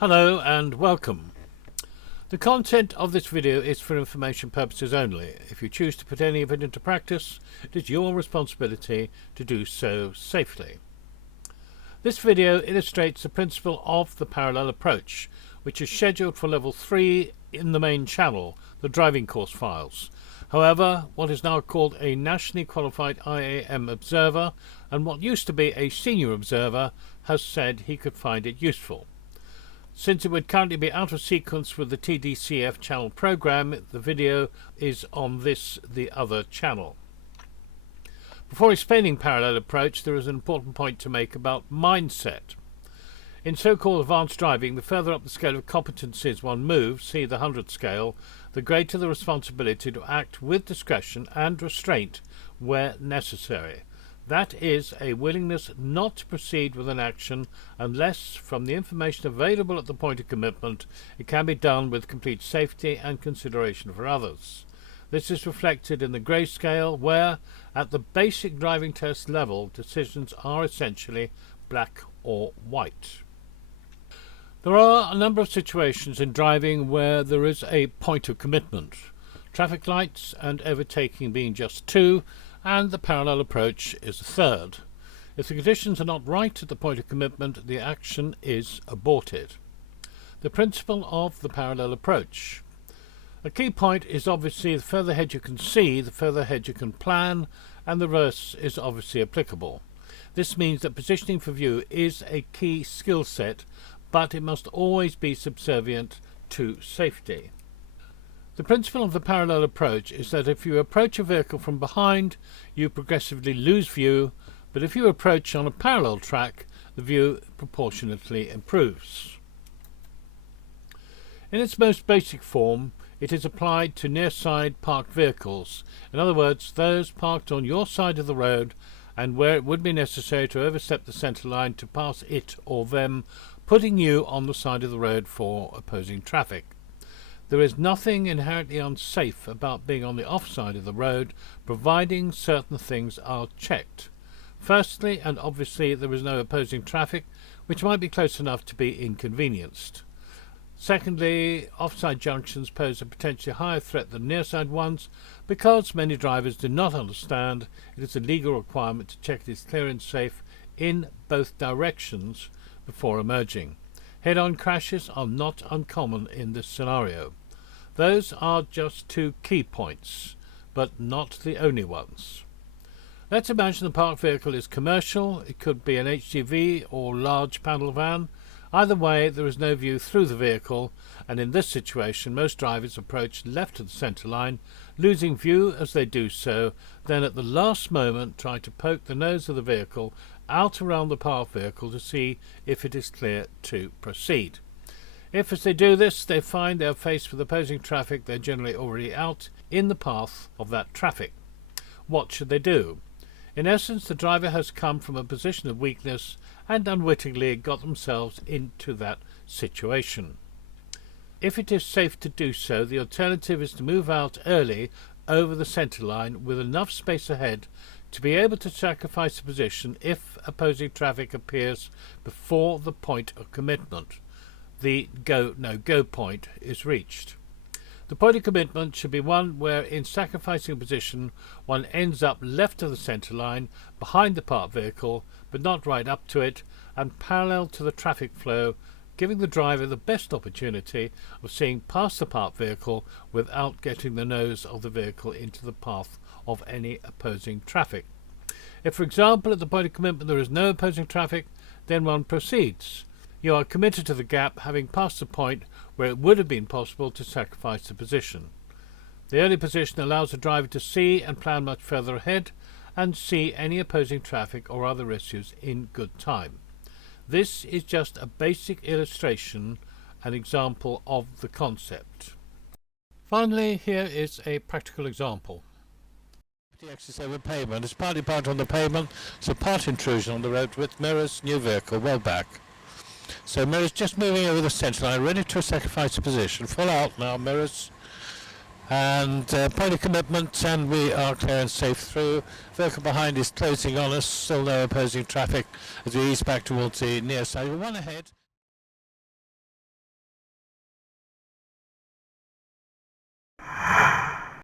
Hello and welcome. The content of this video is for information purposes only. If you choose to put any of it into practice, it is your responsibility to do so safely. This video illustrates the principle of the parallel approach, which is scheduled for level 3 in the main channel, the driving course files. However, what is now called a nationally qualified IAM observer and what used to be a senior observer has said he could find it useful. Since it would currently be out of sequence with the TDCF channel program, the video is on the other channel. Before explaining parallel approach, there is an important point to make about mindset. In so-called advanced driving, the further up the scale of competencies one moves, see the 100 scale, the greater the responsibility to act with discretion and restraint where necessary. That is, a willingness not to proceed with an action unless, from the information available at the point of commitment, it can be done with complete safety and consideration for others. This is reflected in the grey scale, where, at the basic driving test level, decisions are essentially black or white. There are a number of situations in driving where there is a point of commitment, traffic lights and overtaking being just two, and the parallel approach is a third. If the conditions are not right at the point of commitment, the action is aborted. The principle of the parallel approach. A key point is obviously the further ahead you can see, the further ahead you can plan, and the reverse is obviously applicable. This means that positioning for view is a key skill set, but it must always be subservient to safety. The principle of the parallel approach is that if you approach a vehicle from behind, you progressively lose view, but if you approach on a parallel track, the view proportionately improves. In its most basic form, it is applied to near-side parked vehicles, in other words, those parked on your side of the road and where it would be necessary to overstep the centre line to pass it or them, putting you on the side of the road for opposing traffic. There is nothing inherently unsafe about being on the off-side of the road, providing certain things are checked. Firstly, and obviously, there is no opposing traffic, which might be close enough to be inconvenienced. Secondly, offside junctions pose a potentially higher threat than nearside ones, because many drivers do not understand it is a legal requirement to check it is clear and safe in both directions before emerging. Head-on crashes are not uncommon in this scenario. Those are just two key points, but not the only ones. Let's imagine the parked vehicle is commercial. It could be an HGV or large panel van. Either way, there is no view through the vehicle, and in this situation most drivers approach left of the centre line, losing view as they do so, then at the last moment try to poke the nose of the vehicle out around the parked vehicle to see if it is clear to proceed. If, as they do this, they find they are faced with opposing traffic, they're generally already out in the path of that traffic. What should they do? In essence, the driver has come from a position of weakness and unwittingly got themselves into that situation. If it is safe to do so, the alternative is to move out early over the centre line with enough space ahead to be able to sacrifice the position if opposing traffic appears before the point of commitment. The go-no-go point is reached. The point of commitment should be one where, in sacrificing a position, one ends up left of the centre line, behind the parked vehicle, but not right up to it, and parallel to the traffic flow, giving the driver the best opportunity of seeing past the parked vehicle without getting the nose of the vehicle into the path of any opposing traffic. If, for example, at the point of commitment there is no opposing traffic, then one proceeds. You are committed to the gap, having passed the point where it would have been possible to sacrifice the position. The early position allows the driver to see and plan much further ahead and see any opposing traffic or other issues in good time. This is just a basic illustration, an example of the concept. Finally, here is a practical example. The access over pavement is partly parked on the pavement, so part intrusion on the road with mirrors, new vehicle well back. So mirrors just moving over the centre line, ready to sacrifice the position. Full out now, mirrors. And point of commitment, and we are clear and safe through. Vehicle behind is closing on us, still no opposing traffic as we ease back towards the near side. We're one ahead.